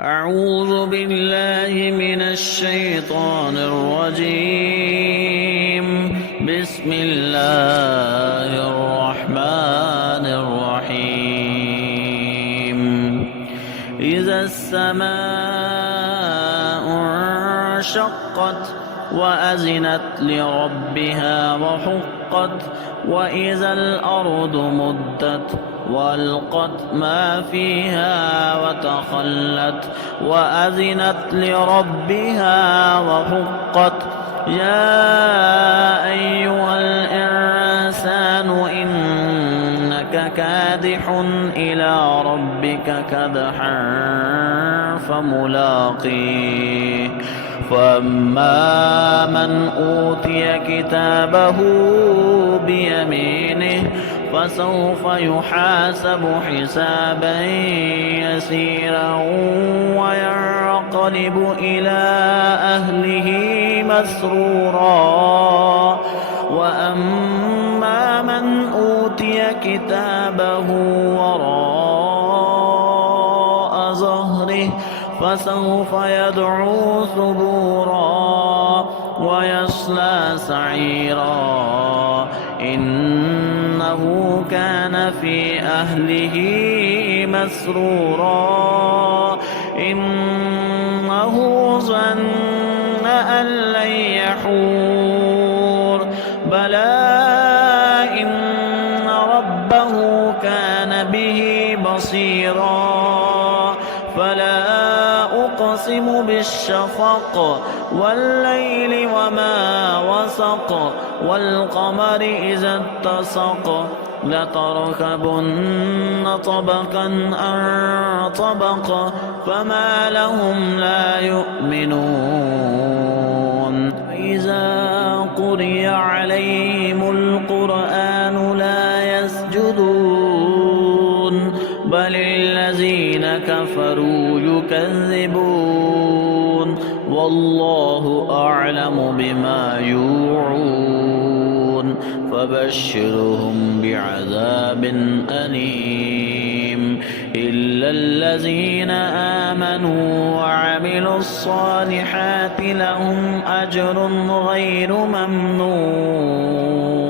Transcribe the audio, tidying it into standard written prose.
أعوذ بالله من الشيطان الرجيم. بسم الله الرحمن الرحيم. إذا السماء انشقت وأذنت لربها وحقت وإذا الأرض مدت وألقت ما فيها وتخلت وأذنت لربها وحقت. يا أيها الإنسان إنك كادح إلى ربك كدحا فملاقيه. فأما من أوتي كتابه بيمينه فسوف يحاسب حسابا يسيرا وينقلب إلى أهله مسرورا. وأما من أوتي كتابه وراء ظهره فسوف يدعو ثبورا ويصلى سعيرا. إنه كان في أهله مسرورا. إنه ظن أن لن يحور بلى إن ربه كان به بصيرا. فلا أقسم بالشفق والليل وما وسق والقمر إذا اتسق لتركبن طبقا عن طبق فما لهم لا يؤمنون. إذا قرئ عليهم القرآن لا يسجدون بل الذين كفروا يكذبون والله أعلم بما يوعون. فبشرهم بعذاب أليم إلا الذين آمنوا وعملوا الصالحات لهم أجر غير ممنون.